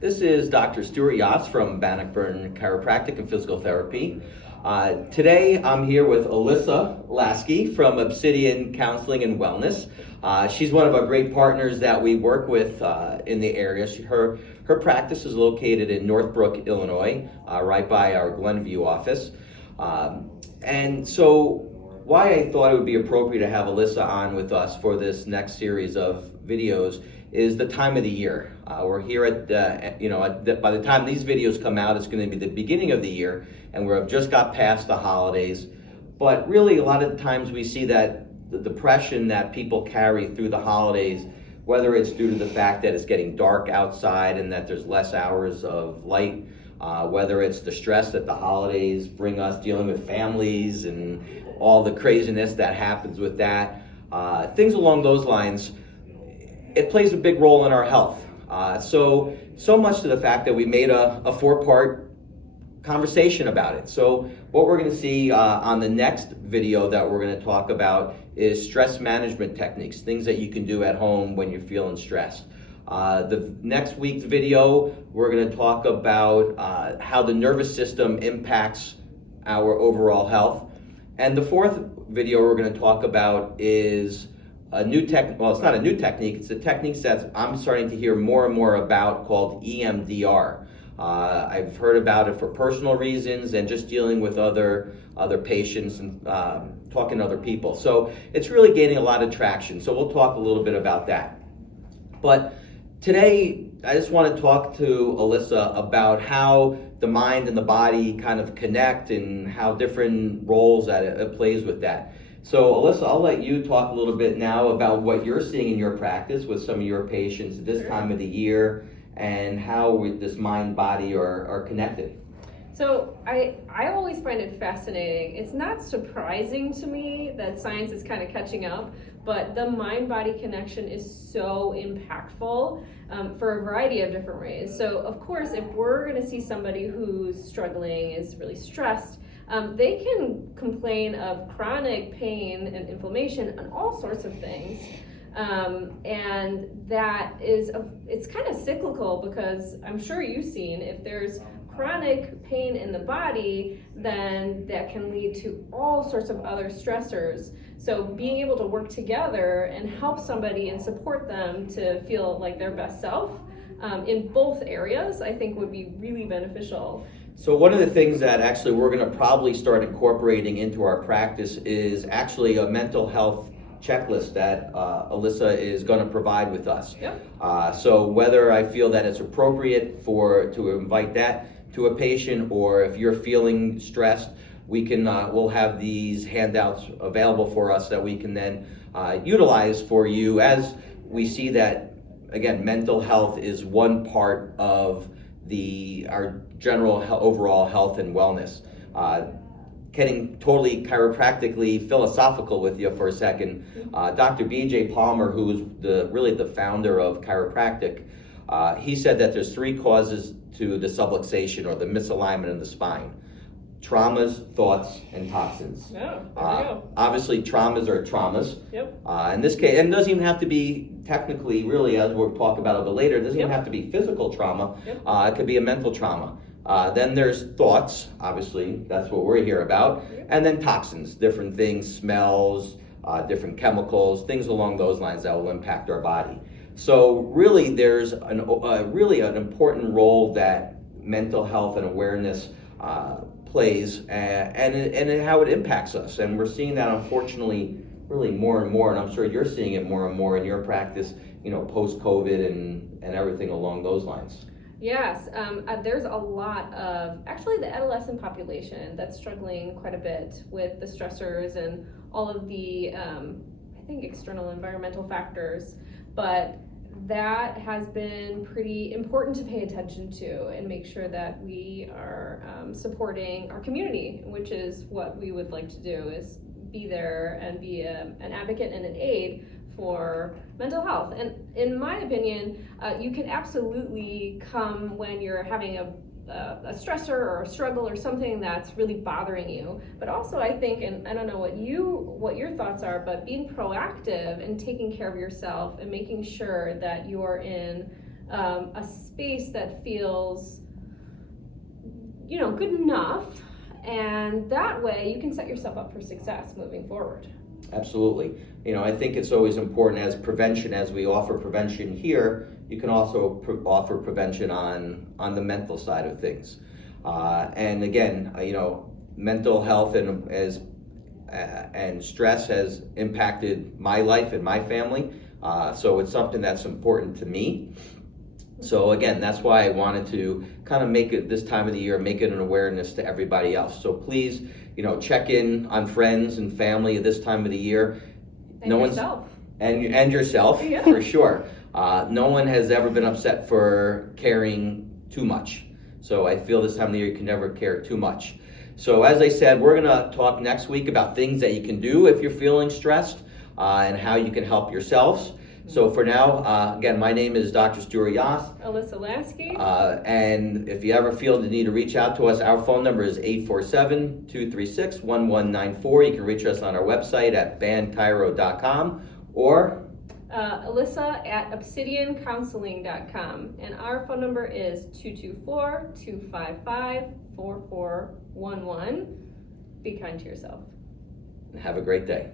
This is Dr. Stuart Yass from Bannockburn Chiropractic and Physical Therapy. Today I'm here with Alyssa Lasky from Obsidian Counseling and Wellness. She's one of our great partners that we work with in the area. Her practice is located in Northbrook, Illinois, right by our Glenview office. And so why I thought it would be appropriate to have Alyssa on with us for this next series of videos is the time of the year. We're here at, by the time these videos come out, it's going to be the beginning of the year, and we've just got past the holidays. But really, a lot of times we see that the depression that people carry through the holidays, whether it's due to the fact that it's getting dark outside and that there's less hours of light, whether it's the stress that the holidays bring us dealing with families and all the craziness that happens with that, things along those lines, it plays a big role in our health. So much to the fact that we made a 4-part conversation about it. So what we're going to see on the next video that we're going to talk about is stress management techniques, things that you can do at home when you're feeling stressed. The next week's video, we're going to talk about how the nervous system impacts our overall health. And the fourth video we're going to talk about is a new well, it's not a new technique, it's a technique that I'm starting to hear more and more about called EMDR. I've heard about it for personal reasons and just dealing with other patients and talking to other people. So it's really gaining a lot of traction. So we'll talk a little bit about that. But today, I just want to talk to Alyssa about how the mind and the body kind of connect and how different roles that it plays with that. So Alyssa, I'll let you talk a little bit now about what you're seeing in your practice with some of your patients at this time of the year and how this mind-body are connected. So I always find it fascinating. It's not surprising to me that science is kind of catching up, but the mind-body connection is so impactful for a variety of different ways. So of course, if we're going to see somebody who's struggling, is really stressed, they can complain of chronic pain and inflammation and all sorts of things. And that is, it's kind of cyclical because I'm sure you've seen if there's chronic pain in the body, then that can lead to all sorts of other stressors. So being able to work together and help somebody and support them to feel like their best self in both areas, I think would be really beneficial. So one of the things that actually we're going to probably start incorporating into our practice is actually a mental health checklist that Alyssa is going to provide with us. Yep. So whether I feel that it's appropriate to invite that to a patient, or if you're feeling stressed, we can we'll have these handouts available for us that we can then utilize for you as we see that, again, mental health is one part of our general overall health and wellness. Getting totally chiropractically philosophical with you for a second, Dr. B.J. Palmer, who is really the founder of chiropractic, he said that there's 3 causes to the subluxation or the misalignment in the spine: traumas, thoughts, and toxins. Oh, there you go. Obviously, traumas are traumas. Yep. In this case, and it doesn't even have to be technically, really, as we'll talk about a bit later, it doesn't even have to be physical trauma. Yep. It could be a mental trauma. Then there's thoughts, obviously, that's what we're here about. Yep. And then toxins, different things, smells, different chemicals, things along those lines that will impact our body. So really, there's really an important role that mental health and awareness plays and how it impacts us. And we're seeing that, unfortunately, really more and more, and I'm sure you're seeing it more and more in your practice, post-COVID and everything along those lines. Yes, there's a lot of, actually the adolescent population that's struggling quite a bit with the stressors and all of the, I think, external environmental factors, but that has been pretty important to pay attention to and make sure that we are supporting our community, which is what we would like to do, is be there and be an advocate and an aid for mental health. And in my opinion, you can absolutely come when you're having a stressor or a struggle or something that's really bothering you. But also I think, and I don't know what your thoughts are, but being proactive and taking care of yourself and making sure that you're in a space that feels, good enough, and that way you can set yourself up for success moving forward. Absolutely. I think it's always important as prevention, as we offer prevention here, you can also offer prevention on the mental side of things. And again, mental health and stress has impacted my life and my family. So it's something that's important to me. So again, that's why I wanted to kind of make it this time of the year, make it an awareness to everybody else. So please, check in on friends and family this time of the year. And yourself. And yourself, Yeah. For sure. No one has ever been upset for caring too much. So I feel this time of the year you can never care too much. So as I said, we're gonna talk next week about things that you can do if you're feeling stressed and how you can help yourselves. So for now, again, my name is Dr. Stuart Yost. Alyssa Lasky. And if you ever feel the need to reach out to us, our phone number is 847-236-1194. You can reach us on our website at bandchiro.com or Ilyssa at obsidiancounseling.com. And our phone number is 224-255-4411. Be kind to yourself. have a great day.